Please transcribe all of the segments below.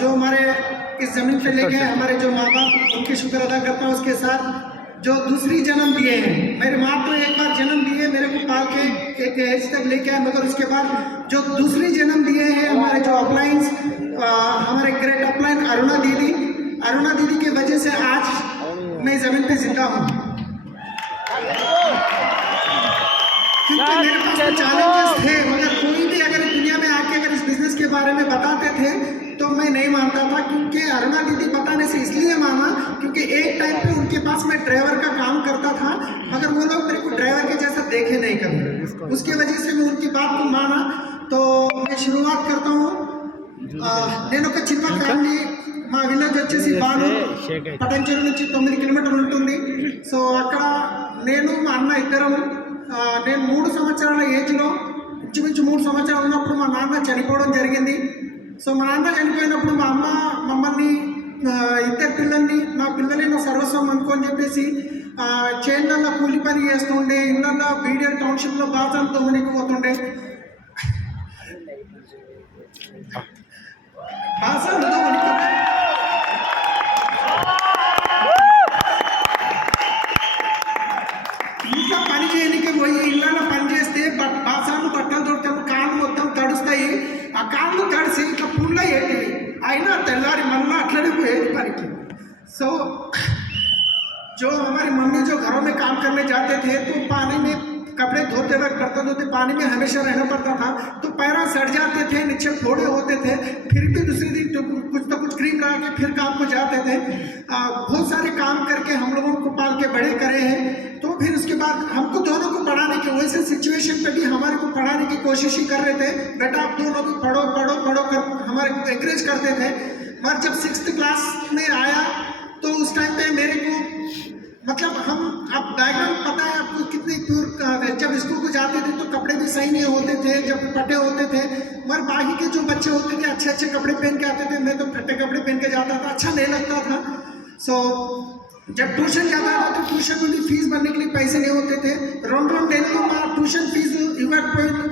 जो हमारे इस ज़मीन पे लेके हैं, हमारे जो माँ बाप, उनकी शुक्र अदा करता हूँ। उसके साथ जो दूसरी जन्म दिए हैं, मेरी माँ तो एक बार जन्म दिए, मेरे को पाल के एक एज तक लेके आए, मगर उसके बाद जो दूसरी जन्म दिए हैं हमारे जो अपलाइंस, हमारे ग्रेट अपलाइन अरुणा दीदी की वजह से आज मैं ज़मीन पे जिंदा हूँ। क्योंकि मेरे पास चैलेंजेस थे, मगर कोई भी अगर दुनिया में आके अगर इस बिजनेस के बारे में बताते थे तो मैं नहीं मानता था। क्योंकि अरुणा दीदी बताने से इसलिए माना क्योंकि एक टाइम पे उनके पास मैं ड्राइवर का काम करता था, मगर वो लोग मेरे को ड्राइवर के जैसा देखे नहीं कभी। उसकी वजह से मैं उनकी बात को माना। तो मैं शुरुआत करता हूँ। నేను ఒక చిన్న ఫ్యామిలీ, మా విలేజ్ వచ్చేసి బానూరు, పటంచెరు నుంచి 9 కిలోమీటర్లు ఉంటుంది. సో అక్కడ నేను మా అన్న ఇద్దరం, నేను 3 సంవత్సరాల ఏజ్లో, ఇంచుమించు 3 సంవత్సరాలు ఉన్నప్పుడు మా నాన్న చనిపోవడం జరిగింది. సో మా నాన్న చనిపోయినప్పుడు మా అమ్మ మమ్మల్ని, ఇద్దరు పిల్లల్ని, నా పిల్లలే నా సర్వస్వం అనుకోని చెప్పేసి చేన్లలో కూలి పని చేస్తుండే, ఇళ్ళల్లో బీడియర్ టౌన్షిప్లో బాజాలు తొమ్మిదికి పోతుండే. ఇంట్లో పని చేయడానికి పోయి ఇళ్ళలో పని చేస్తే బాసాలు బట్టలు దొరకవు, కాళ్ళు మొత్తం తడుస్తాయి. ఆ కాళ్ళు తడిసి ఇట్లా పుల్ల ఏంటివి అయినా తెల్లారి మళ్ళీ అట్లనే పోయేది పనికి. సో जो हमारी मम्मी जो घरों में काम करने जाते थे तो पानी में कपड़े धोते वक्त, बर्तन धोते पानी में हमेशा रहना पड़ता था, तो पैर सड़ जाते थे, नीचे फोड़े होते थे। फिर भी दूसरे दिन तो कुछ क्रीम लगा के फिर काम को जाते थे। बहुत सारे काम करके हम लोगों को पाल के बड़े करे हैं। तो फिर उसके बाद हमको दोनों को पढ़ाने की, वैसे सिचुएशन पे भी हमारे को पढ़ाने की कोशिश ही कर रहे थे, बेटा आप दोनों भी पढ़ो पढ़ो पढ़ो कर हमारे को एनकरेज करते थे। मगर जब 6th क्लास में आया तो उस टाइम पे मेरे को, मतलब हम, अब बैकग्राउंड पता है आपको कितने दूर, जब स्कूल को जाते थे तो कपड़े भी सही नहीं होते थे, जब फटे होते थे। मगर बाकी के जो बच्चे होते थे अच्छे अच्छे कपड़े पहन के आते थे, मैं तो फटे कपड़े पहन के जाता था, अच्छा नहीं लगता था। सो जब ट्यूशन जाता था तो ट्यूशन में भी फीस भरने के लिए पैसे नहीं होते थे. రెండు నెలలు మా ట్యూషన్ ఫీజు ఇవ్వకపోయింది.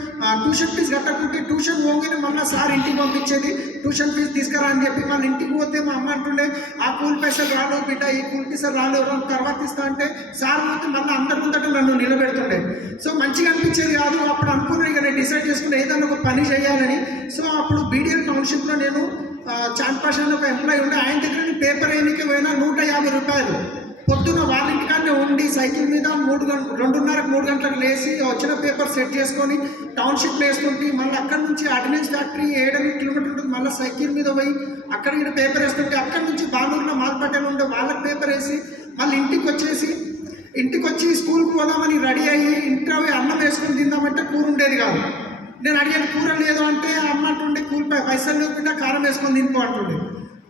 ట్యూషన్ ఫీజు కట్టకుంటే ట్యూషన్ పోగానే మళ్ళీ సార్ ఇంటికి పంపించేది, ట్యూషన్ ఫీజు తీసుకురా అని చెప్పి. మళ్ళీ ఇంటికి పోతే మా అమ్మ అంటుండే ఆ కూలి పైసలు రాలేవు బిడ్డ, ఈ కూలి పైసలు రాలేవు, తర్వాత ఇస్తా అంటే సార్ పోతే మళ్ళీ అందరి ముందట నన్ను నిలబెడుతుండే. సో మంచిగా అనిపించేది కాదు. అప్పుడు అనుకున్నాను ఇక నేను డిసైడ్ చేసుకుని ఏదైనా ఒక పని చేయాలని. సో అప్పుడు బీడిఎల్ టౌన్షిప్లో నేను చాంద్పాషా అని ఒక ఎంప్లాయీ ఉండే, ఆయన దగ్గర పేపర్ వేయడానికి పోయినా 150 రూపాయలు. పొద్దున్న వాళ్ళ ఇంటికాన్నే ఉండి సైకిల్ మీద 2:30-3 గంటలకు లేచి వచ్చిన పేపర్ సెట్ చేసుకొని టౌన్షిప్ వేస్తుంటే, మళ్ళీ అక్కడి నుంచి అటెండెన్స్ ఫ్యాక్టరీ 7 కిలోమీటర్ ఉంటుంది, మళ్ళీ సైకిల్ మీద పోయి అక్కడ ఇక్కడ పేపర్ వేస్తుంటే, అక్కడి నుంచి బానూరులో మాల్పేటలో ఉండే వాళ్ళకి పేపర్ వేసి మళ్ళీ ఇంటికి వచ్చి స్కూల్కి పోదామని రెడీ అయ్యి ఇంట్లో అన్నం వేసుకొని తిందామంటే కూర ఉండేది కాదు. నేను అడిగాను కూర లేదు అంటే అమ్మ అంటుండే కూర పైసలు లేకుండా కారం వేసుకొని తినుకో అంటుండే.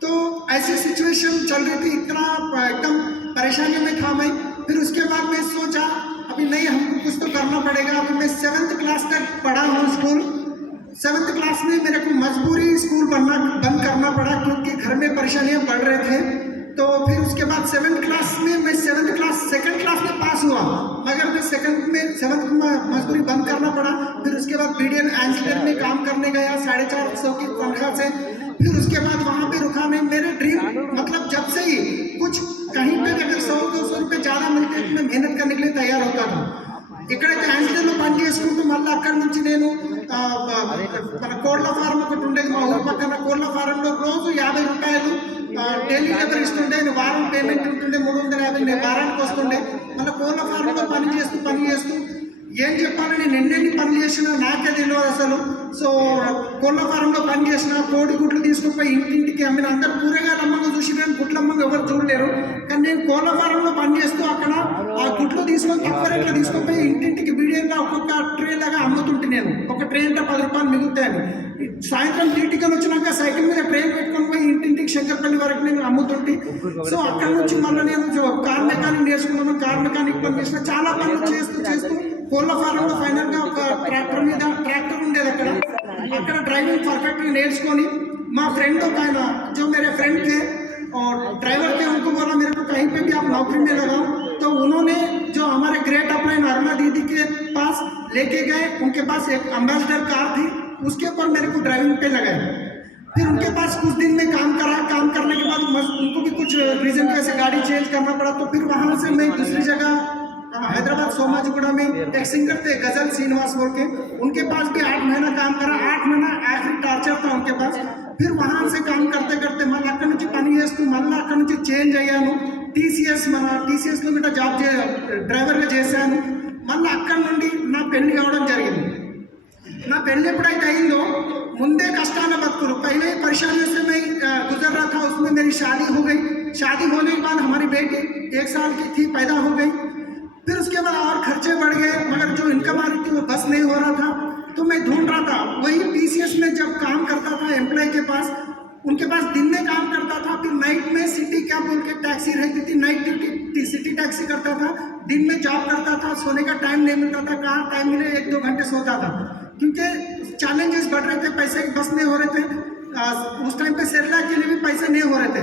तो ऐसी सिचुएशन चल रही थी, इतना एकदम परेशानियों में था मैं. फिर उसके बाद मैं सोचा अभी नहीं, हमको कुछ तो करना पड़ेगा. अभी मैं 7th क्लास तक पढ़ा हूँ स्कूल. 7th क्लास में मेरे को मजबूरी स्कूल बंद करना पड़ा क्योंकि घर में परेशानियाँ बढ़ रहे थे. तो फिर उसके बाद 7th क्लास में मैं 2nd क्लास में पास हुआ, मगर मैं 7th में मजबूरी बंद करना पड़ा. फिर उसके बाद बीडीएन एंजिनियर में काम करने गया 450 की तनख्वाह से. फिर उसके बाद वहाँ पे रुका नहीं. मेरे ड्रीम मतलब जब से ही कुछ कहीं पे अगर 100-200 रुपये ज़्यादा मिलते तो मैं मेहनत करने के लिए तैयार होता था. ఇక్కడైతే యాన్సిడెంట్లో పని చేసుకుంటూ మళ్ళీ అక్కడి నుంచి నేను మన కోళ్ళ ఫారం ఒకటి ఉండేది మా ఊరు పక్కన. కోళ్ళ ఫారంలో రోజు 50 రూపాయలు డైలీ లేబర్ ఇస్తుండే. వారం పేమెంట్ ఉంటుండే 350. నేను వారానికి వస్తుండే. మళ్ళీ కోళ్ళ ఫారంలో పని చేస్తూ ఏం చెప్పాలి, నేను ఎన్నెన్ని పనులు చేసినా నాకే తెలియదు అసలు. సో కోళ్ళ ఫారంలో పని చేసిన, కోడి గుడ్లు తీసుకుపోయి ఇంటింటికి అమ్మిన. అందరు కూరగాయలు అమ్మంగా చూసి కానీ గుడ్లు అమ్మంగా ఎవరు చూడలేరు. కానీ నేను కోళ్ళ ఫారంలో పని చేస్తూ అక్కడ ఆ గుడ్లు తీసుకొని తక్కువ రేట్లో తీసుకుపోయి ఇంటింటికి బిడియంగా ఒక్కొక్క ట్రే లాగా అమ్ముతుంటే, నేను ఒక ట్రే అంటే 10 రూపాయలు మిగులుతాయని. సాయంత్రం డ్యూటీకి వచ్చినాక సైకిల్ మీద ట్రైన్ పెట్టుకొని పోయి ఇంటింటికి శంకర్పల్లి వరకు నేను అమ్ముతుంటే. సో అక్కడి నుంచి మళ్ళీ నేను కార్ మెకానిక్ నేర్చుకున్నాను. కార్ మెకానిక్ పని చేసిన, చాలా పనులు చేస్తూ కోళ్ళ ఫారంలో ఫైనల్గా ఒక ట్రాక్టర్ ఉండేది అక్కడ డ్రైవింగ్ పర్ఫెక్ట్గా నేర్చుకొని మా ఫ్రెండ్ ఒక ఆయన जो मेरे फ्रेंड थे और ड्राइवर थे, उनको बोला मेरे को कहीं पे भी आप नौकरी में लगाओ. तो उन्होंने जो हमारे ग्रेट अपलाइन अरुणा दीदी के पास लेके गए. उनके पास एक एम्बेसडर कार थी, उसके ऊपर मेरे को ड्राइविंग पे लगाया. फिर उनके पास कुछ दिन में काम करा, काम करने के बाद उनको भी कुछ रीजन की वजह से गाड़ी चेंज करना पड़ा, तो फिर वहाँ से मैं दूसरी जगह हैदराबाद सोमाजिगुड़ा में एक सिंगर थे गजल श्रीनिवास बोल के, उनके पास भी 8 महीना काम करा। 8 महीना आखिरी टार्चर था उनके पास। फिर वहाँ से काम करते करते మళ్ళీ అక్కడ నుంచి పని చేస్తూ మళ్ళీ అక్కడ నుంచి చేంజ్ అయ్యాను। టీసీఎస్లో కూడా జాబ్ డ్రైవర్గా చేశాను। మళ్ళీ అక్కడ నుండి నా పెళ్లి కావడం జరిగింది। నా పెళ్లి ఎప్పుడైతే అయిందో ముందే కష్టాల బతుకులు, पहले परेशानियों से मैं गुजर रहा था, उसमें मेरी शादी हो गई। शादी होने के बाद हमारी बेटी 1 साल की थी, पैदा हो गई। फिर उसके बाद और खर्चे बढ़ गए, मगर जो इनकम आ रही थी वो बस नहीं हो रहा था, तो मैं ढूंढ रहा था। वही टीसीएस में जब काम करता था एम्प्लॉय के पास, उनके पास दिन में काम करता था, फिर नाइट में सिटी कैब बोल के टैक्सी रहती थी, नाइट ड्यूटी सिटी टैक्सी करता था, दिन में जॉब करता था, सोने का टाइम नहीं मिलता था। कहाँ टाइम मिले 1-2 घंटे सोता था, क्योंकि चैलेंजेस बढ़ रहे थे, पैसे बस नहीं हो रहे थे। उस टाइम पे सेरला के लिए भी पैसे नहीं हो रहे थे।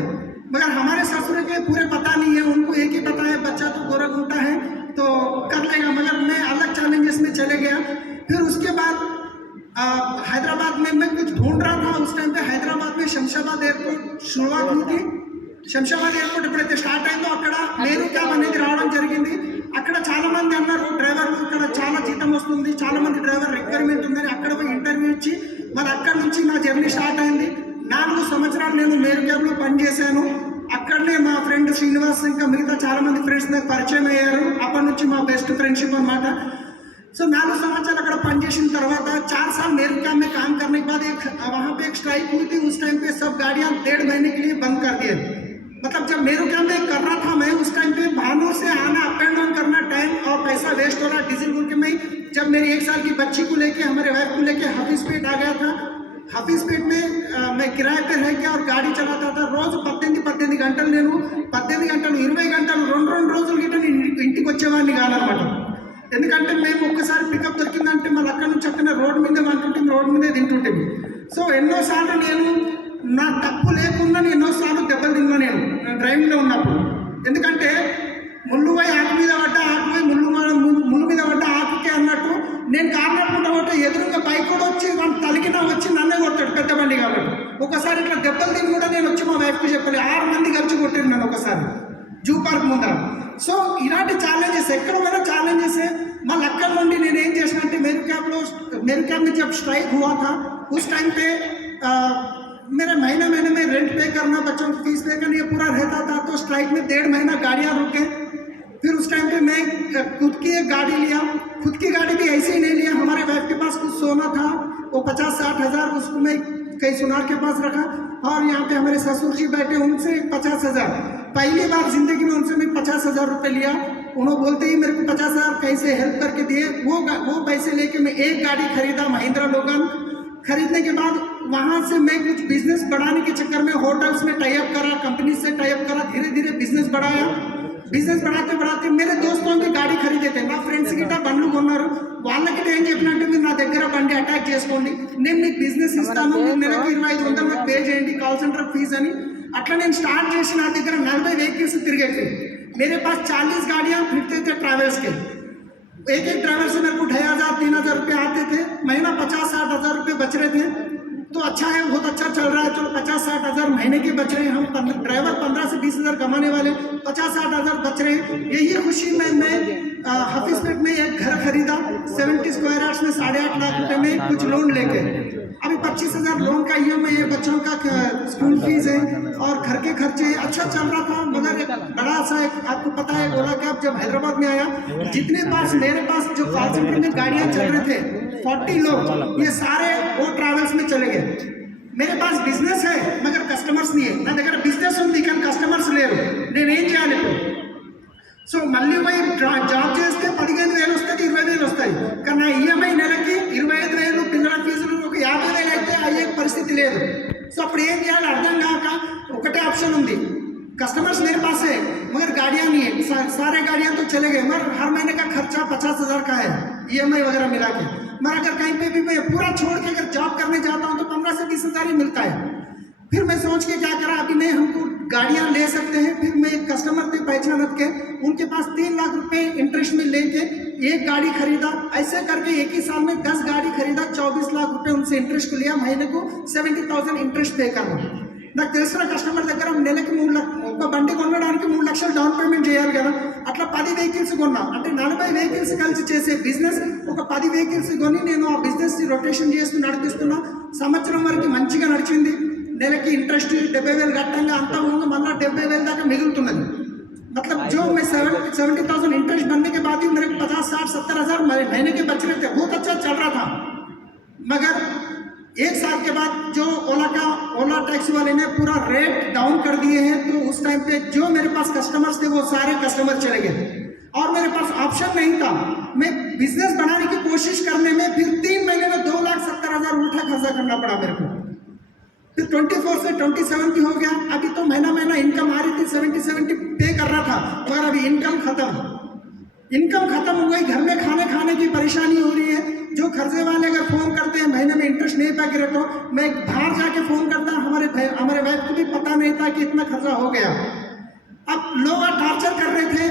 मगर हमारे ससुर के पूरे पता नहीं है, उनको एक ही पता है बच्चा तो गोरा गुंटा है तो कर लेगा, मगर मैं अलग चैलेंजेस में चले गया। फिर उसके बाद हैदराबाद में मैं कुछ ढूंढ रहा था। उस टाइम पे हैदराबाद में शमशाबाद एयरपोर्ट शुरुआत हुई थी। శంషాబాద్ ఎయిర్పోర్ట్ ఎప్పుడైతే స్టార్ట్ అయిందో అక్కడ మెయిన్ క్యాబ్ అనేది రావడం జరిగింది। అక్కడ చాలా మంది అన్నారు డ్రైవర్లు ఇక్కడ చాలా జీతం వస్తుంది, చాలా మంది డ్రైవర్ రిక్వైర్మెంట్ ఉందని అక్కడ పోయి ఇంటర్వ్యూ ఇచ్చి మరి అక్కడ నుంచి నా జర్నీ స్టార్ట్ అయింది। 4 సంవత్సరాలు నేను మెయిన్ క్యాబ్లో పనిచేశాను। అక్కడనే మా ఫ్రెండ్ శ్రీనివాస్ ఇంకా మిగతా చాలా మంది ఫ్రెండ్స్ నాకు పరిచయం అయ్యారు। అప్పటి నుంచి మా బెస్ట్ ఫ్రెండ్షిప్ అన్నమాట। सो 4 సంవత్సరాలు అక్కడ పనిచేసిన తర్వాత 4 साल मेरे कैब में काम करने के बाद एक वहाँ पे एक स्ट्राइक हुई थी। उस टाइम पे सब गाड़ियाँ 1.5 महीने के लिए बंद कर दिए। मतलब जब मेरे कैब में कर रहा था मैं, उस टाइम पे वाहनों से आना, अप एंड डाउन करना, टाइम और पैसा वेस्ट हो रहा, डीजल बोल के मैं जब मेरी 1 साल की बच्ची को लेके हमारे वाइफ को लेके हाफिजपेट आ गया था। हाफिजपेट में मैं किराए पे रह के और गाड़ी चलाता था। రోజు 18 గంటలు నేను 18 గంటలు 20 గంటలు 2 రోజులు గిట్ట నేను ఇంటికి వచ్చేవాడిని కాదనమాట। ఎందుకంటే మేము ఒక్కసారి పికప్ దొరికిందంటే మళ్ళీ అక్కడ నుంచి అక్కడ రోడ్డు మీద వంటుంటే రోడ్డు మీదే తింటుంటేవి। సో ఎన్నోసార్లు నేను నా తప్పు లేకుండా నేను ఎన్నోసార్లు దెబ్బలు తిన్నా నేను డ్రైవింగ్లో ఉన్నప్పుడు। ఎందుకంటే ముళ్ళు పోయి ఆకు మీద పడ్డా, ఆకు పోయి ముళ్ళు మీద పడ్డా ఆకుకే అన్నట్టు నేను కారు నడుపుకుంటా ఉంటే ఎదురుగా బైక్ కూడా వచ్చి వాడు తలికినా వచ్చి నన్నే కొడతాడు పెద్ద బండి కాబట్టి। ఒకసారి ఇట్లా దెబ్బలు తిని కూడా నేను వచ్చి మా వైఫ్కి చెప్పాలి, 6 మంది కలిసి కొట్టారు నన్ను ఒకసారి జూ పార్క్ ముందర। సో ఇలాంటి ఛాలెంజెస్ ఎక్కడ పోయినా ఛాలెంజెస్। మళ్ళీ అక్కడ నుండి నేను ఏం చేసినంటే मेरे कैब में जब स्ट्राइक हुआ था उस टाइम पे मेरे महीने में रेंट पे करना, बच्चों की फीस पे करना, ये पूरा रहता था। तो स्ट्राइक में 1.5 महीना गाड़ियाँ रुके। फिर उस टाइम पे मैं खुद की एक गाड़ी लिया। खुद की गाड़ी भी ऐसे ही नहीं लिया, हमारे वाइफ के पास कुछ सोना था वो 50-60 हज़ार, उसको मैं कई सुनार के पास रखा। और यहाँ पे हमारे ससुर जी बैठे, उनसे 50 हज़ार, पहली बार जिंदगी में उनसे मैं 50 हज़ार रुपये लिया। उन्होंने बोलते ही मेरे को 50 हज़ार कैसे हेल्प करके दिए। वो पैसे लेके मैं एक गाड़ी खरीदा, महिंद्रा लोगन। खरीदने के बाद वहाँ से मैं कुछ बिजनेस बढ़ाने के चक्कर में होटल्स में टाई अप करा, कंपनी से टाई अप करा, धीरे धीरे बिजनेस बढ़ाया। बिजनेस बढ़ाते मेरे दोस्तों की गाड़ी खरीदे थे, నా ఫ్రెండ్స్ గిట్ట బండ్లు కొన్నారు। వాళ్ళకి ఏం చెప్పినట్టు మీరు నా దగ్గర బండి అటాక్ చేసుకోండి, నేను మీకు బిజినెస్ ఇస్తాను, మీరు నెలకు 2500 నాకు పే చేయండి కాల్ సెంటర్ ఫీజ్ అని। అట్లా నేను స్టార్ట్ చేసి నా దగ్గర 40 వెహికల్స్ తిరిగేవి। मेरे पास 40 गाड़ियाँ फिरते थे ट्रैवल्स के। एक ड्राइवर से मेरे को 2500-3000 रुपये आते थे, महीना 50-60 हज़ार रुपये बच रहे थे। तो अच्छा है, बहुत अच्छा चल रहा है। चलो 50-60 हज़ार महीने के बच रहे हैं, हम ड्राइवर 15 से 20 हज़ार कमाने वाले, 50-60 हज़ार बच रहे हैं। यही खुशी में मैं हाफिजपेट में एक घर खरीदा 70 स्क्वायर यार्ड्स में 8.5 लाख रुपये में कुछ लोन लेके। अभी 25 हज़ार लोन का EMI है, बच्चों का स्कूल फीस है और घर के खर्चे। अच्छा चल रहा था। मगर एक बड़ा सा एक आपको पता है ओला कैब जब हैदराबाद में आया, जितने पास मेरे पास जो कॉल सेंटर में गाड़ियाँ चल रहे थे 40 लोग, ये सारे वो ट्रैवल्स में चले गए। मेरे पास बिजनेस है मगर कस्टमर्स नहीं है। నా దగ్గర బిజినెస్ ఉంది కానీ కస్టమర్స్ లేరు, నేనేం చేయాలి ఇప్పుడు? సో మళ్ళీ పోయి జాబ్ చేస్తే 15,000 వస్తుంది, 20,000 వస్తాయి, కానీ నా EMI నెలకి 25,000, పిల్లల ఫీజులు ఒక 50,000 అయితే అయ్యే పరిస్థితి లేదు। సో అప్పుడు ఏం చేయాలి అర్థం కాక ఒకటే ఆప్షన్ ఉంది, कस्टमर्स मेरे पास है मगर गाड़ियाँ नहीं है। सारे गाड़ियाँ तो चले गए, मगर हर महीने का खर्चा 50 हज़ार का है EMI वगैरह मिला के। मगर अगर कहीं पे भी मैं पूरा छोड़ के अगर जॉब करने जाता हूँ तो 15 से 20 हज़ार ही मिलता है। फिर मैं सोच के क्या करा, अभी नहीं हमको गाड़ियाँ ले सकते हैं। फिर मैं एक कस्टमर थे पहचानत के, उनके पास 3 लाख रुपए इंटरेस्ट में लेके एक गाड़ी खरीदा, ऐसे करके एक ही साल में 10 गाड़ी खरीदा, 24 लाख रुपए उनसे इंटरेस्ट को लिया, महीने को 70,000 ఇంట్రెస్ట్ పే करना. నాకు తెలిసిన కస్టమర్ దగ్గర నెలకి 3 లక్షలు ఒక బండి కొనడానికి 3 లక్షలు డౌన్ పేమెంట్ చేయాలి కదా. అట్లా 10 వెహికల్స్ కొన్నా, అంటే 40 వెహికల్స్ కలిసి చేసే బిజినెస్. ఒక 10 వెహికల్స్ కొని నేను ఆ బిజినెస్ రొటేషన్ చేస్తూ నడిపిస్తున్నా. సంవత్సరం వరకు మంచిగా నడిచింది. నెలకి ఇంట్రెస్ట్ 70,000 కట్టంగా అంతా ముందు మళ్ళీ 70,000 దాకా మిగులుతున్నది. मतलब जो मैं 70,000 इंटरेस्ट बनने के बाद ही मेरे 50, 60, 70,000 महीने के बच रहे थे. बहुत अच्छा चल रहा था. मगर एक साल के बाद जो ओला टैक्सी वाले ने पूरा रेट डाउन कर दिए हैं, तो उस टाइम पे जो मेरे पास कस्टमर्स थे वो सारे कस्टमर चले गए और मेरे पास ऑप्शन नहीं था. मैं बिजनेस बनाने की कोशिश करने में फिर 3 महीने में 2,70,000 उल्टा खर्चा करना पड़ा मेरे को. फिर 24 से 27 की हो गया. अभी तो महीना इनकम आ रही थी, 70 पे कर रहा था, मगर अभी इनकम खत्म हो गई. घर में खाने की परेशानी हो रही है. जो खर्चे वाले अगर फोन करते हैं महीने में इंटरेस्ट नहीं पा के रखो, मैं बाहर जाके फोन करता, हमारे वाइफ को भी पता नहीं था कि इतना खर्चा हो गया. अब लोग टार्चर कर रहे थे,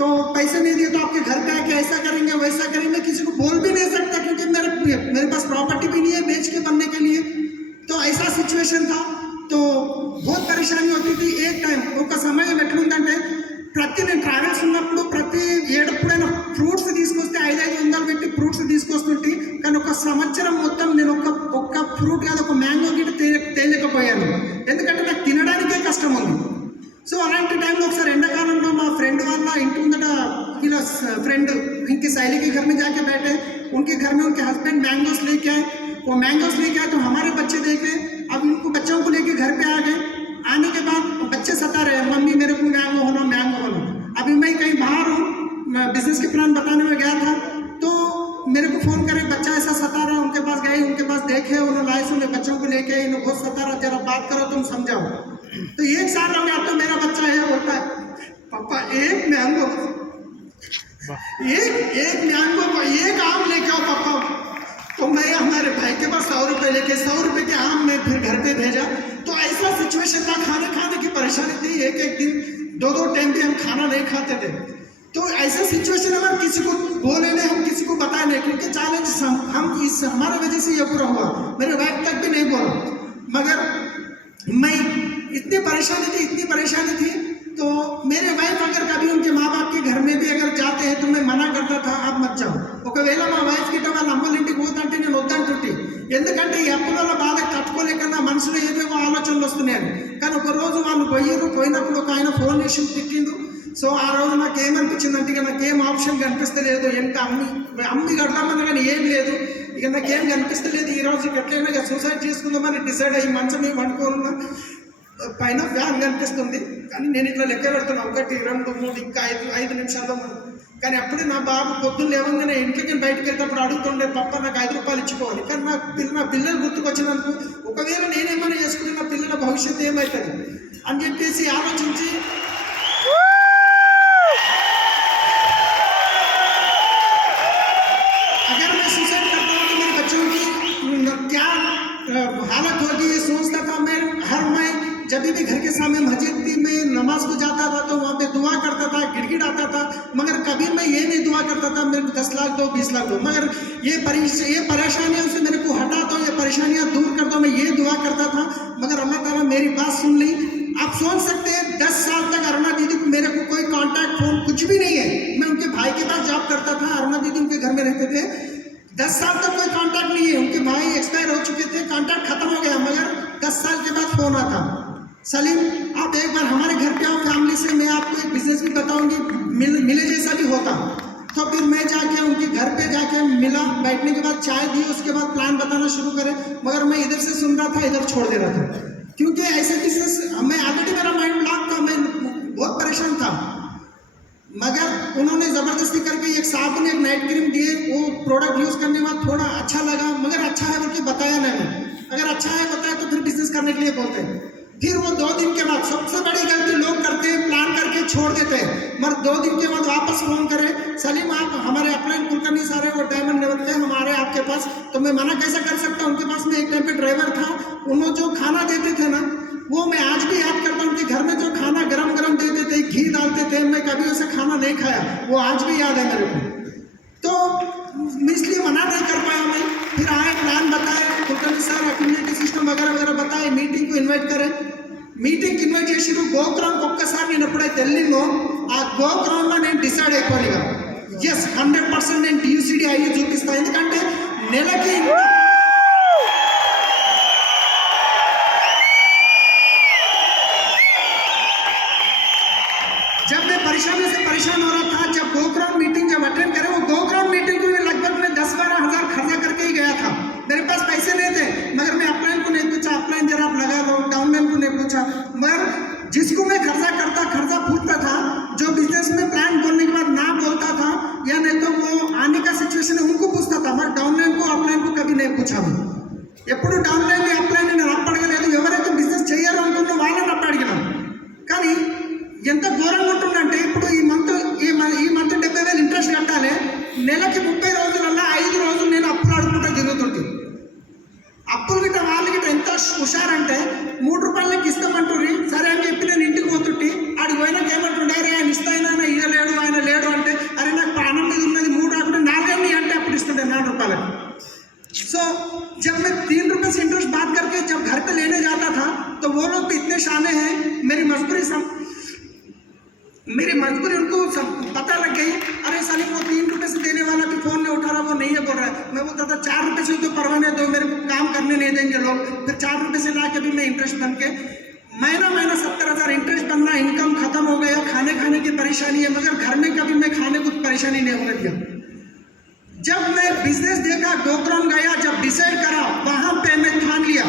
तो पैसे नहीं दिए तो आपके घर पे आके ऐसा करेंगे वैसा करेंगे. किसी को बोल भी नहीं सकता क्योंकि मेरे पास प्रॉपर्टी भी नहीं है बेच के बनने के लिए. तो ऐसा सिचुएशन था. तो बहुत परेशानी होती थी. एक टाइम ఒక సమయం ఎట్లుందంటే, ప్రతి నేను ట్రావెల్స్ ఉన్నప్పుడు ప్రతి ఏడప్పుడైనా ఫ్రూట్స్ తీసుకొస్తే 500 పెట్టి ఫ్రూట్స్ తీసుకొస్తుంటే, కానీ ఒక సంవత్సరం మొత్తం నేను ఒక్క ఫ్రూట్ కాదు ఒక మ్యాంగో గిట్ట తేలేకపోయాను. ఎందుకంటే నాకు తినడానికే కష్టం ఉంది. సో అలాంటి టైంలో ఒకసారి ఎండాకాలంలో మా ఫ్రెండ్ వాళ్ళ ఇంటి ముందట ఇలా ఫ్రెండ్ इनकी सहेली के घर में जाके बैठे. उनके घर में उनके हस्बैंड मैंगोस लेके आए. वो मैंगोस लेके आए तो हमारे बच्चे देखे. अब उनको बच्चों को लेके घर पे आ गए. आने के बाद बच्चे सता रहे, मम्मी मेरे को मैंगो होना. अभी मैं कहीं बाहर हूँ, बिजनेस के प्लान बताने में गया था, तो मेरे को फ़ोन करे, बच्चा ऐसा सता रहा. उनके पास गए, उनके पास देखे, उन्होंने लाए सुने बच्चों को लेके, इन्हें बहुत सता रहा, जरा बात करो तुम समझाओ. तो 1 साल हो गया. तो मेरा बच्चा है बोलता है, पापा एक मैंगो एक आम लेके आओ पापा. तो मैं हमारे भाई के पास 100 रुपये लेके 100 रुपये के आम में फिर घर पे भेजा. तो ऐसा सिचुएशन था. खाने की परेशानी थी. एक दिन 2 टाइम भी हम खाना नहीं खाते थे. तो ऐसा सिचुएशन हम किसी को बोले नहीं, हम किसी को बताए नहीं, क्योंकि चैलेंज हमारे वजह से ये पूरा हुआ. मेरे वाइफ तक भी नहीं बोला. मगर मैं इतनी परेशानी थी. तो मेरे वाइफ अगर कभी उनके माँ बाप के घर में भी अगर जाते हैं तो मैं मना करता था, आप मत जाओ. ఒకవేళ మా వైఫ్ గిట్ట వాళ్ళ అమ్మల ఇంటికి పోతుంటే నేను వద్దంటుంటే, ఎందుకంటే ఈ అప్పుల బాధ తట్టుకోలేక నా మనసులో ఏవేవో ఆలోచనలు వస్తున్నాయి. కానీ ఒక రోజు వాళ్ళు పోయినప్పుడు ఒక ఆయన ఫోన్ చేసి తిట్టిండు. సో ఆ రోజు నాకు ఏమనిపించిందంటే, ఇక నాకేం ఆప్షన్ కనిపిస్తలేదు. ఇంకా అమ్మి కడదామని కానీ ఏం లేదు. ఇక నాకేం కనిపిస్తలేదు. ఈ రోజు ఎట్లయినా సూసైడ్ చేసుకుందామని డిసైడ్ అయ్యి మంచం ఏమి అనుకోనున్నా. పైన ఫ్యాన్ కనిపిస్తుంది, కానీ నేను ఇట్లా లెక్క పెడుతున్నా 1, 2, 3 ఇంకా 5 నిమిషాల్లో. కానీ అప్పుడే నా బాబు పొద్దున్న లేవగానే ఇంటికి బయటకు వెళ్తేప్పుడు అడుగుతుండే, పప్ప నాకు 5 రూపాయలు ఇచ్చుకోవాలి. కానీ నా పిల్లలు గుర్తుకొచ్చినందుకు, ఒకవేళ నేనేమైనా చేసుకుంటే నా పిల్లల భవిష్యత్తు ఏమవుతుంది అని చెప్పేసి ఆలోచించి अगर मैं सुसाइड करता हूँ तो मेरे बच्चों की क्या हालत होगी ये सोचता था मैं. जब भी घर के सामने मस्जिद थी, मैं नमाज को जाता था तो वहाँ पे दुआ करता था, गिड़गिड़ाता था. मगर कभी मैं ये नहीं दुआ करता था मेरे को 10 लाख दो 20 लाख दो. मगर ये परेशानियों से मेरे को हटा दो, ये परेशानियाँ दूर कर दो, मैं ये दुआ करता था. मगर अल्लाह ताला मेरी बात सुन ली. आप सोच सकते हैं 10 साल तक अरुणा दीदी को मेरे को कोई कॉन्टैक्ट फोन कुछ भी नहीं है. मैं उनके भाई के पास जॉब करता था, अरुणा दीदी उनके घर में रहते थे. 10 साल तक कोई कॉन्टैक्ट नहीं है. उनके भाई एक्सपायर हो चुके थे, कॉन्टैक्ट खत्म हो गया. मगर 10 साल के बाद फोन आता, सलीम आप एक बार हमारे घर पे आओ फैमिली से, मैं आपको एक बिजनेस भी बताऊंगी, मिले जैसा भी होता. तो फिर मैं जाके उनके घर पे जाके मिला. बैठने के बाद चाय दी, उसके बाद प्लान बताना शुरू करे. मगर मैं इधर से सुन रहा था, इधर छोड़ दे रहा था, क्योंकि ऐसे बिजनेस मैं ऑलरेडी मेरा माइंड ब्लॉक था. मैं बहुत परेशान था. मगर उन्होंने ज़बरदस्ती करके एक साबुन एक नाइट क्रीम दिए. वो प्रोडक्ट यूज़ करने के बाद थोड़ा अच्छा लगा. मगर अच्छा है बोल के बताया नहीं. अगर अच्छा है बताया तो फिर बिजनेस करने के लिए बोलते हैं. फिर वो 2 दिन के बाद, सबसे बड़ी गलती लोग करते हैं, प्लान करके छोड़ देते हैं. मगर 2 दिन के बाद वापस फोन करे, सलीम आप हमारे अपलाइन कुलकर्णी सारे वो डायमंड लेवल पे हमारे आपके पास. तो मैं मना कैसे कर सकता हूँ. उनके पास में एक टाइम पे ड्राइवर था. उन्होंने जो खाना देते थे ना, वो मैं आज भी याद करता हूँ. उनके घर में जो खाना गरम देते थे, घी डालते थे, मैं कभी उसे खाना नहीं खाया. वो आज भी याद है मेरे को. फिर आए, प्लान बताए, कुलकर्णी सर अक्यूमुलेटिव सिस्टम वगैरह वगैरह बताए, मीटिंग को इन्वाइट करें. మీటింగ్కి ఇన్వైట్ చేసిరు. గోకురాంకి ఒక్కసారి నేను ఎప్పుడైతే వెళ్ళిందో ఆ గోకురంలో నేను డిసైడ్ అయిపోయిగా, ఎస్ 100% నేను టీయూసీడీ అయ్యి చూపిస్తాను. ఎందుకంటే నెలకి जब मैं परेशानी से परेशान हो रहा था, जब गोकराम मीटिंग जब अटेंड करे, वो गोकराम मीटिंग को मैं लगभग मैं 10-12 हज़ार खर्चा करके ही गया था. मेरे पास पैसे नहीं थे, मगर मैं अपलाइन को नहीं पूछा, अपलाइन जरा आप लगा लो, डाउनलाइन को नहीं पूछा. मगर जिसको मैं खर्चा फूटता था, जो बिजनेस में प्लान बोलने के बाद ना बोलता था या नहीं तो वो आने का सिचुएशन है उनको पूछता था, मगर डाउनलाइन को अपलाइन को कभी नहीं पूछा. ఎప్పుడు డౌన్లైన్ అప్లైన్ నేను అప్పడగలేదు. ఎవరైతే బిజినెస్ చేయాలో అనుకున్న వాళ్ళని అప్పడిగినాను. కానీ ఎంత ఘోరంగా ఉంటుందంటే ఇప్పుడు ఈ మంత్ 70,000 ఇంట్రెస్ట్ కట్టాలి, నెలకి 30 రోజులల్లో 5 రోజులు నేను అప్పులు అడుగుకుంటూ తిరుగుతుంటాను. అప్పులు గిట్ట వాళ్ళు గిట్ట ఎంత హుషారంటే 3 రూపాయలకి ఇస్తామంటుంది. సరే అని చెప్పి నేను ఇంటికి పోతుంటే ఆడికి పోయినాక ఏమంటుండే, అరే ఆయన ఇస్తాయినా ఇయ్యలేడు, ఆయన లేడు అంటే, అరే నాకు ప్రాణం మీద ఉన్నది 3 రాకుండా 4 అంటే అప్పుడు ఇస్తుండే 4 రూపాయలకి. सो जब मैं 3 रुपये से इंटरेस्ट बात करके जब घर पे लेने जाता था तो वो लोग भी इतने शाने हैं. मेरी मजबूरी उनको सब पता लग गई. अरे सलीम वो 3 रुपये से देने वाला भी फ़ोन नहीं उठा रहा, वो नहीं है बोल रहा है. मैं बोलता था 4 रुपये से तो परवाने दो, मेरे को काम करने नहीं देंगे लोग. फिर 4 रुपये से ला के भी मैं इंटरेस्ट बन के महीना 70,000 इंटरेस्ट बनना, इनकम खत्म हो गया. खाने की परेशानी है, मगर घर में कभी मैं खाने को परेशानी नहीं होने दिया. जब मैं बिजनेस देखा, गोकराम गया, जब डिसाइड करा, वहां पे मैं ठान लिया.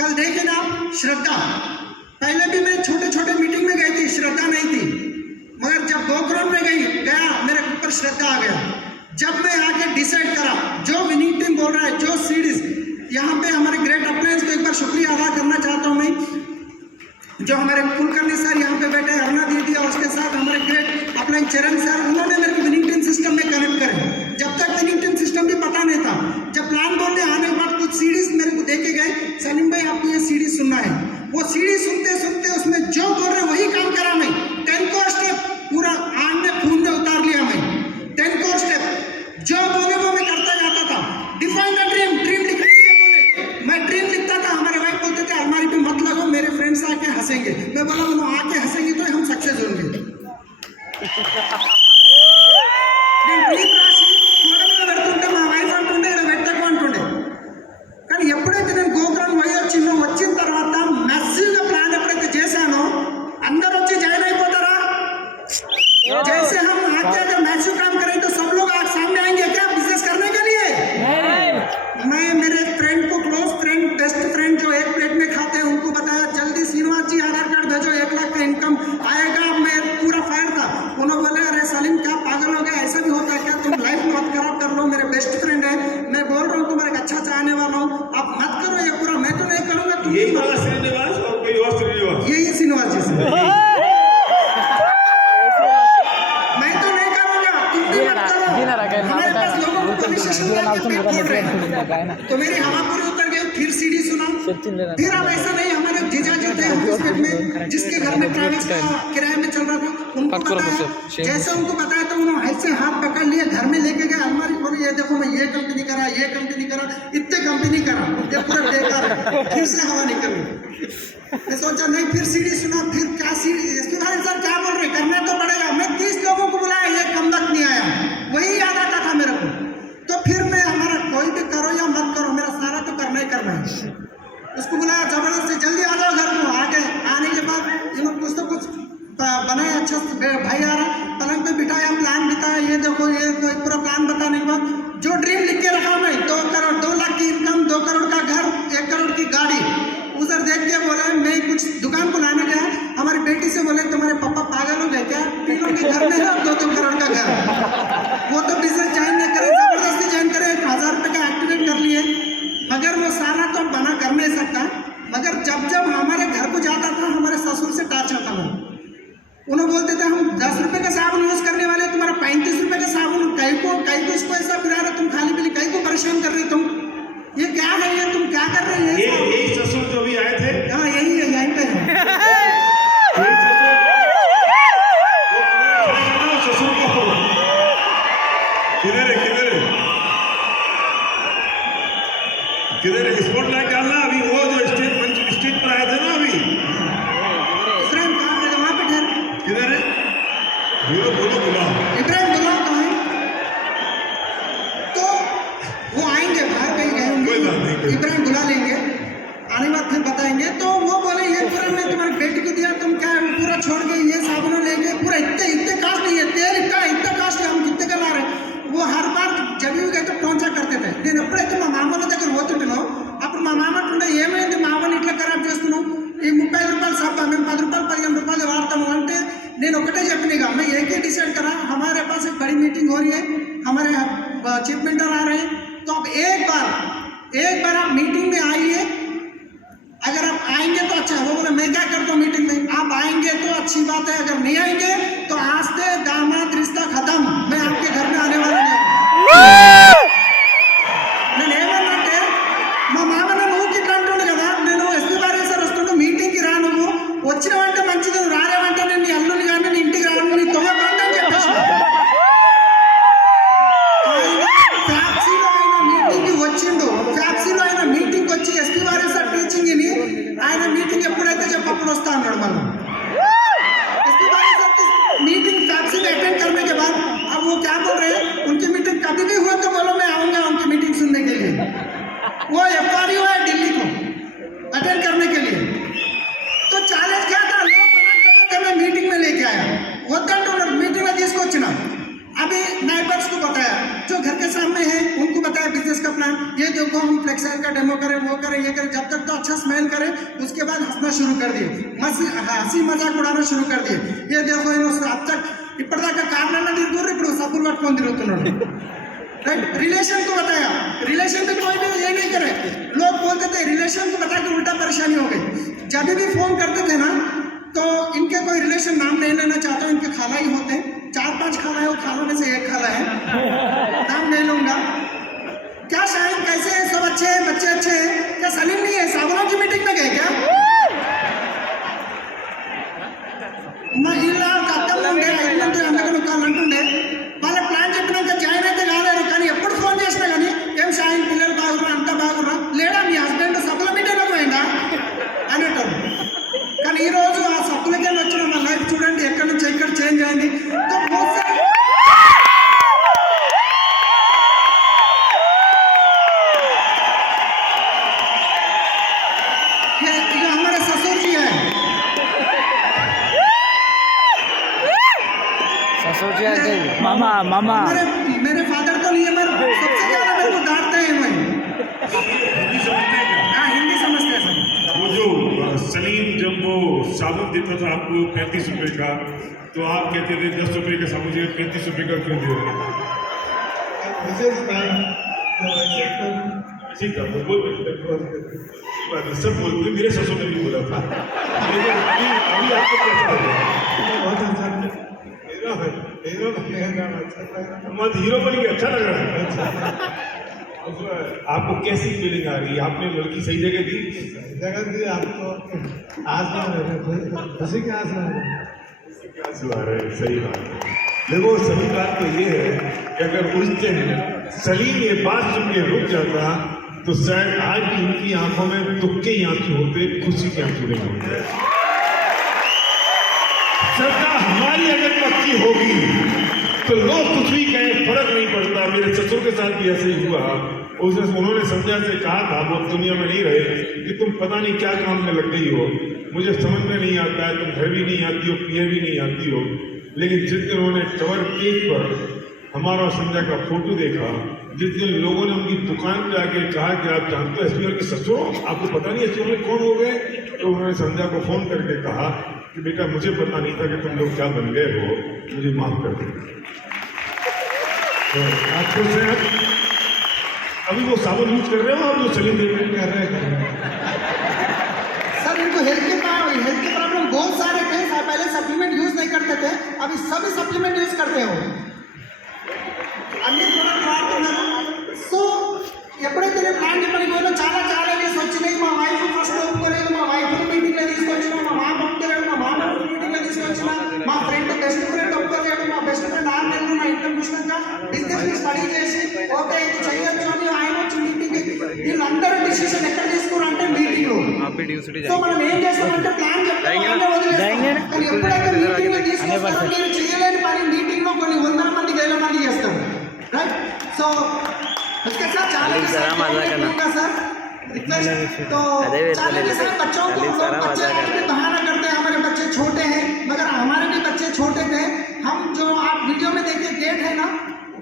कल देखे ना श्रद्धा, पहले भी मैं छोटे मीटिंग में गई थी, श्रद्धा नहीं थी. मगर जब गोकराम में गया मेरे ऊपर श्रद्धा आ गया. जब मैं आके डिसाइड करा, जो विनिंग टीम बोल रहा है, जो सीरीज यहाँ पे हमारे ग्रेट अप्लायंस को एक बार शुक्रिया अदा करना चाहता हूँ मैं. जो हमारे कुलकर्णी सर यहाँ पे बैठे, अरुणा दीदी और उसके साथ हमारे ग्रेट अप्लायंस चरण सर, उन्होंने मेरे को विनिंग टीम सिस्टम में कनेक्ट करे. जब तक विनिंग टीम सिस्टम भी पता नहीं था, जब प्लान बोलने आने के बाद कुछ सीरीज मेरे को देके गए, सलीम भाई आपको ये सीरीज सुनना है. वो सीरीज सुनते सुनते उसमें जो बोल रहे वही काम करा मैं. 10 कोर स्टेप पूरा आग में खून में उतार लिया मैं. 10 कोर स्टेप जो बोले वो मैं करता जाता था. डिफाइन द ड्रीम लिखने के लिए बोले, मैं ड्रीम लिखता था. हमारे वाइफ बोलते थे अलमारी पे मत लगो, मेरे फ्रेंड्स आके हंसेंगे. मैं बोला वो आके हंसेंगे तो हम सक्सेस होंगे. కానీ ఎప్పుడైతే నేను గోకురం వచ్చిన తర్వాత మెస్సీగా ప్లాన్ ఎప్పుడైతే చేశానో అందరూ వచ్చి జాయిన్ అయిపోతారా? जैसे हम आके अगर मैसिव काम करें तो सब लोग आज सामने आएंगे क्या बिजनेस करने के लिए? मैं मेरे फ्रेंड को, क्लोज फ्रेंड, बेस्ट फ्रेंड जो एक प्लेट में खाते हैं, उनको बताया जल्दी श्रीनिवास जी आधार कार्ड भेजो, 1 लाख का इनकम आएगा. मैं पूरा फायर था. उन्होंने बोले अरे सलीम क्या पागल हो गया, ऐसा भी होता है क्या? तुम लाइफ मत खराब कर लो, मेरे बेस्ट फ्रेंड है, मैं बोल रहा हूँ तुम्हारे अच्छा चाहने वाला हूँ, आप मत करो ये पूरा. मैं तो नहीं करूँगा. यही वाला श्रीनिवास और कोई और श्रीनिवास? यही श्रीनिवास जी से. तो मेरी हवा पूरी उतर गई. फिर सीडी सुना, फिर अब ऐसा नहीं, हमारे जीजा जी थे में जिसके घर में ट्रैवल्स का किराए में चल रहा था, उनको बताया. जैसे उनको बताया तो उन्होंने ऐसे हाथ पकड़ लिए, घर में लेके गए, अलमारी खोली, ये देखो मैं ये कंपनी करा, इतने कंपनी करा, ये पूरा बेकार है. फिर से हवा निकल गई. मैं सोचा नहीं, फिर सीडी सुना, फिर क्या सीडी, इसके बारे में सर क्या बोल रहे, करना तो पड़ेगा. मैं 30 लोगों को बुलाया, ये कम तक नहीं आया. वही याद आता था मेरे को. तो फिर मैं हमारा कोई भी करो या मत करो, मेरा सारा तो करना ही करना है. उसको बुलाया जबरदस्ती, जल्दी आ जाओ घर को. आ गए. आने के बाद इन्होंने कुछ तो कुछ बनाया, अच्छा भाई आ रहा, पलंग पे बिठाया, प्लान बताया, ये देखो ये पूरा प्लान बताने के बाद जो ड्रीम लिख के रखा मैं, 2 करोड़ 2 लाख की इनकम, 2 करोड़ का घर, 1 करोड़ की गाड़ी, उधर देख के बोले. मैं कुछ दुकान को लाने गया, हमारी बेटी से बोले तुम्हारे पापा पागल हो गए क्या, तीनों के घर में है 2 करोड़ का घर. वो तो बिजनेस ज्वाइन नहीं करे, जबरदस्ती ज्वाइन करे, 1000 रुपये का एक्टिवेट कर लिए. मगर वो सारा तो बना कर नहीं सकता. मगर जब हमारे घर को जाता था, हमारे ससुर से टार्चर था. उन्होंने बोलते थे हम 10 रुपये का साबुन यूज करने वाले, तुम्हारा 35 रुपये का साबुन, कहीं को इसको ऐसा पिला रहे, तुम खाली पीली कहीं को परेशान कर रही, तुम ये क्या है, ये तुम क्या कर रहे हैं? यही ससुर जो भी आए थे, हाँ यही है, यहीं पे है. ससुर को किधर है किधर है स्पॉटलाइट डालना अभी वो जो स्टेज पर आए थे ना अभी इब्राहिम कहाँ है? वहाँ पे ठहर। किधर है बोलो बोलो बुलाओ इब्राहिम बुलाओ कहाँ है? तो वो आएंगे, बाहर कहीं गए कोई बात नहीं, होंगे, कोई इब्राहिम बुला लेंगे, आने बाद फिर बताएंगे। तो वो बोले ये पूरा मैं तुम्हारी बेटी को दिया, तुम क्या पूरा छोड़ के ये साबुन लेंगे, पूरा इतने कास्टली है तेल, इतना कास्टली, हम कितने का ला रहे हैं। वो हर बार जब भी गए तो टोंचा करते थे। నేను ఎప్పుడైతే మా మామల దగ్గర పోతుంటానో అప్పుడు మా మామ అంటుండే ఏమైంది మామని ఇట్లా ఖరాబ్ చేస్తున్నావు, ఈ 30 రూపాయలు సబ్బా మేము 10 రూపాయలు 15 రూపాయలు వాడతాము అంటే నేను ఒకటే చెప్పినగా मैं एक ही डिसाइड करा, हमारे पास एक बड़ी मीटिंग हो रही है, हमारे चीफ मिनिस्टर आ रहे हैं, तो अब एक बार आप मीटिंग में आइए, अगर आप आएंगे तो अच्छा है। वो बोले मैं क्या करता हूँ मीटिंग में, आप आएंगे तो अच्छी बात है, अगर नहीं आएंगे तो आज से दामाद रिश्ता खत्म, मैं आपके घर में आने वाला नहीं। నేను ఏమన్నంటే మా మామ నన్ను ఊరికి అంటుండే కదా, నేను ఎస్పీ భార్య సార్ వస్తుంటే మీటింగ్కి రా, నువ్వు వచ్చినవంటే మంచిది, నువ్వు రాలేవంటే నేను నీ అల్లుని కానీ నీ ఇంటికి రాను, నీ తొవ్వ బండి అని చెప్పేసి ఫ్యాక్సీలో ఆయన మీటింగ్కి వచ్చిండు. ఫ్యాక్సీలో ఆయన మీటింగ్కి వచ్చి ఎస్పీ భార్య సార్ టీచింగ్ ని ఆయన మీటింగ్ ఎప్పుడైతే చెప్పప్పుడు వస్తా అన్నాడు మనం। एसपी भाई साहब की मीटिंग फैक्सी में अटेंड करने के बाद अब वो क्या बोल रहे हैं, उनकी मीटिंग कभी भी हुआ तो बोलो मैं आऊंगा उनकी मीटिंग सुनने के लिए। वो एफआरयू है दिल्ली को अटेंड करने के लिए, तो चैलेंज क्या था, लोग मना कर रहे थे, मैं मीटिंग में लेके आया, वद्दंटू मीटिंग में తీసుకొచ్చిన। अभी नाइबर्स को बताया, जो घर के सामने है उनको बताया बिजनेस का प्लान, ये देखो हम फ्लेक्साइल का डेमो करें, वो करें, ये करें, जब तक तो अच्छा स्मेल करें, उसके बाद हंसना शुरू कर दिए, हंसी मजाक उड़ाना शुरू कर दिए। ये देखो इन्होंने अब तक इपड़दाका कारणना दिगूर ఇప్పుడు సబ్బులు పట్టుకొని తిరుగుతున్నాడు। राइट, रिलेशन को बताया, रिलेशन में कोई भी ये नहीं करे, लोग बोलते थे रिलेशन को बता के उल्टा परेशानी हो गई। जब भी फोन करते थे ना तो इनके कोई रिलेशन नाम नहीं लेना चाहते, इनके खाला ही होते हैं, 4-5 खाला है, वो खालों में से एक खाला है, नाम नहीं लूंगा। क्या शाहिद कैसे हैं, सब अच्छे हैं, बच्चे अच्छे हैं, क्या सलीम नहीं है, साबुनों की मीटिंग में गए क्या? ఇలా కట్టంలో ఉండే ఐదు అందుకని కావాలంటుండే వాళ్ళ ప్లాన్ చెప్పినాక జాయిన్ అయితే కాలేరు, కానీ ఎప్పుడు ఫోన్ చేసినా కానీ ఏం షాయిన్ పిల్లలు బాగుర్రా, అంతా బాగుర్రా, లేడా మీ హస్బెండ్ సబ్బుల మీటింగ్లోకి పోయిందా అనేటోళ్ళు। కానీ ఈరోజు ఆ సబ్బులకే వచ్చిన మా లైఫ్ చూడండి ఎక్కడి నుంచి ఎక్కడ చేంజ్ అయింది। हमारे ससुर जी है, मामा मामा मेरे फादर तो नहीं है, मेरे सबसे ज्यादा मेरे को डांटते हैं वही। हिंदी समझते हैं क्या हाँ हिंदी समझते हैं सर। वो जो सलीम जब वो साबुन देता था आपको 35 रुपए का, तो आप कहते थे 10 रुपए का साबुन चाहिए, 35 रुपए का क्यों दे रहे हैं? ठीक है, सब बोलते, मेरे ससुर ने भी बोला था, लेकिन अभी आपको कैसा लगा? बहुत अच्छा हीरो हीरो बन के अच्छा लग रहा है। अच्छा आपको कैसी फीलिंग आ रही है, आपने लड़की सही जगह दी? जगह दी आपको, आसमान खुशी के आसमान आंसू आ रहे हैं, सही बात है। देखो सही बात तो ये है कि अगर उस दिन सलीम ये बात सुन के रुक जाता तो शायद आज भी उनकी आंखों में दुख के आंसू होते, खुशी के आंसू नहीं होते। श्रद्धा हमारी अगर पक्की होगी तो लोग कुछ भी कहें फर्क नहीं पड़ता। मेरे ससुर के साथ भी ऐसे ही हुआ, उन्होंने संध्या से कहा था, वो दुनिया में नहीं रहे, कि तुम पता नहीं क्या काम में लग गई हो, मुझे समझ में नहीं आता है, तुम घर भी नहीं आती हो, पिए भी नहीं आती हो। लेकिन जिस दिन उन्होंने कवर पेज पर हमारा और संध्या का फोटो देखा, जिस दिन लोगों ने उनकी दुकान पे आके कहा कि आप जानते हो एसपी के ससुर, आपको पता नहीं एसपी में कौन हो गए, तो उन्होंने संध्या को फोन करके कहा कि बेटा मुझे पता नहीं था कि तुम लोग क्या बन गए हो, मुझे माफ कर दो। तो आप खुश हैं? अभी वो साबुन यूज कर रहे हो आप जो सलीम दे रहे कर रहे हैं। सर इनको हेल्थ के प्रॉब्लम बहुत सारे थे, पहले सप्लीमेंट यूज नहीं करते थे, अभी सभी सप्लीमेंट यूज करते हो, అన్ని ప్రోడక్ట్ వాడుతున్నారు। సో ఎప్పుడైతే నేను ప్లాన్ చెప్పడానికి పోయినా చాలా ఛాలెంజెస్ వచ్చినాయి। మా వైఫ్ ఫస్ట్ ఒప్పుకోలేదు, మా వైఫ్ మీటింగ్లో తీసుకొచ్చిన, మా మామ ఒప్పుకోలేదు, మా మామ మీటింగ్లో తీసుకొచ్చిన, మా ఫ్రెండ్ బెస్ట్ ఫ్రెండ్ ఒప్పుకోలేదు, మా బెస్ట్ ఫ్రెండ్ 6 నెలలు మా ఇంట్లో చూసినాక బిజినెస్ స్టడీ చేసి ఓకే ఇది చేయొచ్చు అని ఆయన వచ్చి మీటింగ్ వీళ్ళందరూ డిసిషన్ ఎక్కడ తీసుకున్నారంటే మీటింగ్ లో. సో మనం ఏం చేస్తామంటే ప్లాన్ చెప్తాం, కానీ ఎప్పుడైతే మీటింగ్ లో తీసుకొస్తారో మీరు చేయలేని పని మీటింగ్ లో కొన్ని 100 మంది 1000 మంది చేస్తారు, రైట్? సో उसके साथ चैलेंज सर रिक्वेस्ट तो चैलेंज है बच्चों को, बच्चे भी बहाना करते हैं हमारे बच्चे छोटे हैं, मगर हमारे भी बच्चे छोटे थे। हम जो आप वीडियो में देखिए गेट है ना,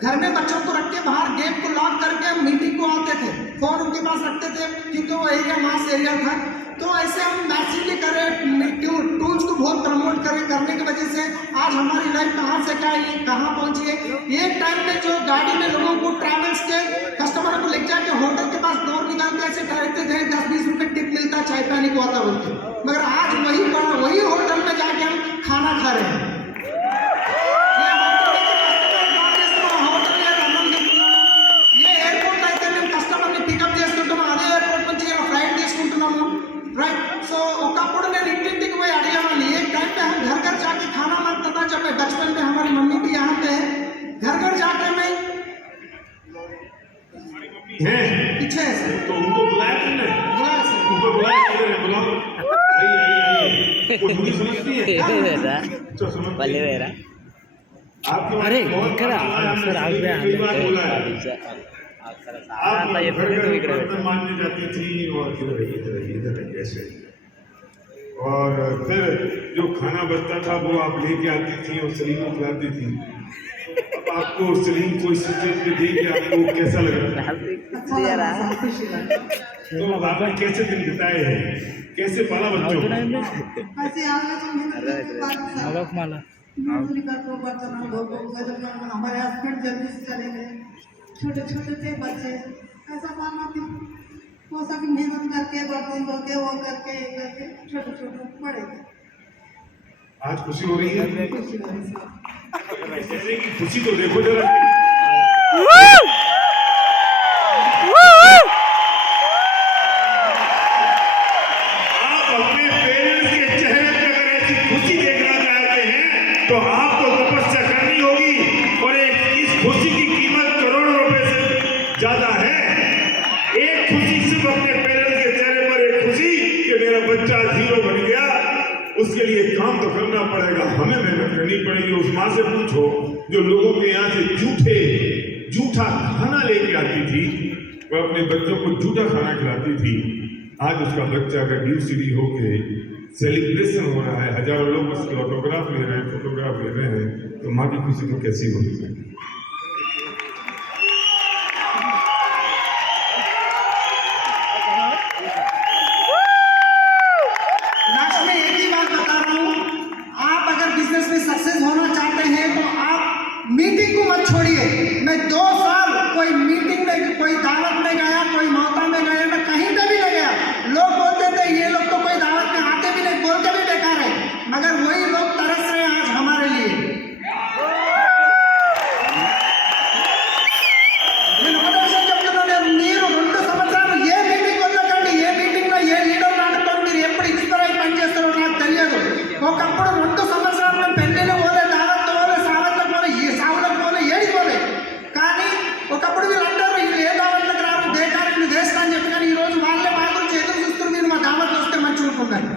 घर में बच्चों को रख के बाहर गेट को लॉक करके हम मीटिंग को आते थे, फोन उनके पास रखते थे क्योंकि वो एरिया मास एरिया था। तो ऐसे हम मैसिवली करे टूल्स को बहुत प्रमोट करने की वजह से आज हमारी लाइफ कहाँ से क्या है, कहाँ पहुँची है। एक टाइम में जो गाड़ी में लोगों को ट्रैवल्स के कस्टमर को लेकर जाके होटल के पास डोर निकाल के ऐसे ठहरते थे, 10-20 रुपए टिप मिलता चाय पानी को आता बोलते, मगर आज वही होटल में जाके हम खाना खा रहे हैं। राइट, सो ఒకప్పుడు నేను ఇంటింటికి పోయి అడిగేవాడిని। एक टाइम पे हम घर घर जाके खाना मांगता था, जब मैं बचपन में, हमारी मम्मी भी यहाँ पे है, घर घर जाके मैं पीछे है सर, तो उनको बुलाया तुमने? बुलाया सर, उनको बुलाया, किधर है? बुलाओ, आइए। वो हिंदी समझती है? अच्छा, समझती है। आपके अरे बहुत करा सर आप कई बार बोला है। आप बर्तन मांगने जाती थी और इधर ऐसे, और फिर जो खाना बचता था वो आप लेके आती थी और सलीम को खिलाती थी। अब आपको सलीम को इस चीज पे देख के आपको कैसा लग रहा है? तो आपने कैसे दिन बिताए हैं, कैसे पाला बच्चों को? हमारे हस्बैंड जल्दी से चले गए, छोटे छोटे थे बच्चे, ऐसा मानो कि वो सब मेहनत करके बर्तन धो के वो करके छोटे छोटे बड़े गए। आज खुशी हो रही है? जैसे कि खुशी तो देखो जरा, आप अपने पेरेंट्स के चेहरे पे अगर ऐसी खुशी देखना चाहते हैं तो आपको तपस्या करनी होगी, और इस खुशी की कीमत करोड़ों रुपए से ज्यादा है। एक खुशी सिर्फ अपने पेरेंट्स के चेहरे पर, एक खुशी कि मेरा बच्चा हीरो बन गया, उसके लिए काम तो करना पड़ेगा, हमें मेहनत करनी पड़ेगी। उस माँ से पूछो जो लोगों के यहाँ से झूठा खाना लेके आती थी, वो अपने बच्चों को झूठा खाना खिलाती थी, आज उसका बच्चा अगर ड्यूसिटी होके सेलिब्रेशन हो रहा है, हजारों लोग उसके ऑटोग्राफ ले रहे हैं, फोटोग्राफ ले रहे हैं, तो माँ की खुशी तो कैसी होगी? लास्ट में एक ही बात बता रहा हूँ, आप अगर बिजनेस में सक्सेस होना चाहते हैं तो आप मीटिंग को मत छोड़िए। मैं 2 साल कोई मीटिंग में, कोई दावत में गया, कोई मौका में गया, मैं कहीं पे भी नहीं गया, लोग बोलते थे ये लोग तो कोई दावत में आते भी नहीं, बोलते भी बेकार है, मगर वही लोग तरस रहे हैं आज हमारे लिए। నేను ఉపదేశం చెప్తున్నాను, మీరు 2 సంవత్సరాలు ఏ మీటింగ్ వదలకండి, ఏ మీటింగ్లో ఏ లీడర్ నాటుతో మీరు ఎప్పుడు ఇన్స్పైర్ అయి పనిచేస్తారో నాకు తెలియదు। ఒకప్పుడు 2 సంవత్సరాలు మేము పెళ్ళిళ్ళు పోలే, దావత్ పోలే, సావత్లకు పోలే, ఏ సావులకు పోలే, ఏడి పోలే, కానీ ఒకప్పుడు వీళ్ళందరూ వీళ్ళు ఏ దావత్లకు రారు, బేకారు, వీళ్ళు వేస్ట్ అని చెప్పి, కానీ ఈరోజు వాళ్ళే మా గురించి ఎదురు చూస్తున్నారు, మీరు మా దావత్లు వస్తే మంచిగా ఉంటున్నారు।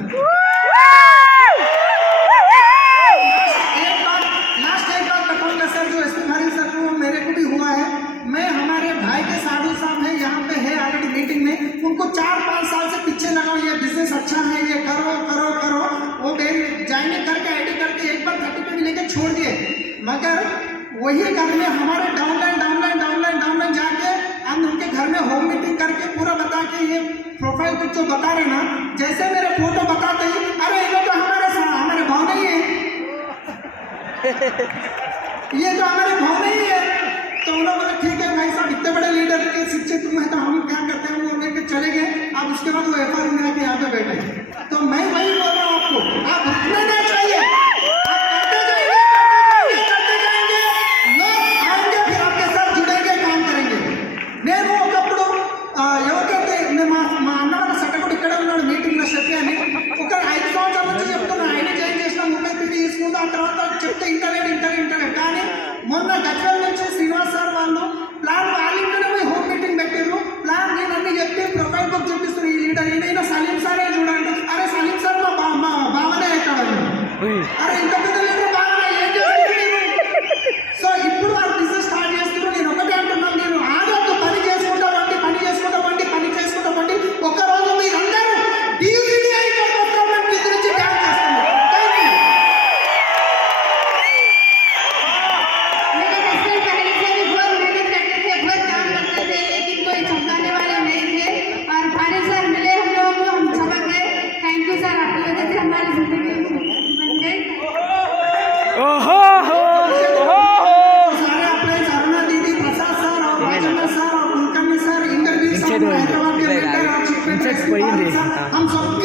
लास्ट एक बात बताऊंगा सर, जो एसपी फारिन सर को मेरे को भी हुआ है, मैं हमारे भाई के साधु साहब हैं यहाँ पे है ऑलरेडी मीटिंग में, उनको 4-5 साल से पीछे लगाओ, ये बिजनेस अच्छा है, ये करो करो करो, वो जाएंगे करके आईडी करके एक बार 30 पे भी लेके छोड़ दिए, मगर वही घर में हमारे डाउनलाइन जाके हम उनके घर में होम मीटिंग करके पूरा बता के ये प्रोफाइल कुछ जो बता रहे ना, जैसे मेरे फोटो बताते ही अरे ये तो हमारे भाव नहीं है, ये तो हमारे भाव नहीं है। तो उन्होंने बोला ठीक है भाई साहब, इतने बड़े लीडर के शिक्षक तुम है तो हम क्या करते हैं, वो लेके चले गए। अब उसके बाद वो एफआईआर में आके यहाँ पे बैठे। तो मैं वही बोल रहा हूँ आपको, आप रुकना ना चाहिए, आप करते जाएंगे, लोग आएंगे, फिर आपके साथ जुड़ेंगे, काम करेंगे। నేను ఒకప్పుడు ఎవరికైతే మా అన్న వాళ్ళ సట్టకుడు ఇక్కడే ఉన్నాడు మీటింగ్లో చెప్పి అని, ఒక 5 సంవత్సరాల నుంచి చెప్తున్నా, ఐడి చేంజ్ చేసిన 30 పీడీ తీసుకుంటూ, ఆ తర్వాత చెప్తే ఇంటలేడు, కానీ మొన్న గజ్వేల్ నుంచి శ్రీనివాస్ సార్ వాళ్ళు ప్లాన్ వాళ్ళ ఇంట్లోనే పోయి హోమ్ మీటింగ్ పెట్టారు, ప్లాన్ నేను అన్ని చెప్పి इनसेट हैदराबाद के पोइंट मेंटर और चीफ इनसेट मिनिस्टर पोइंट हम सबके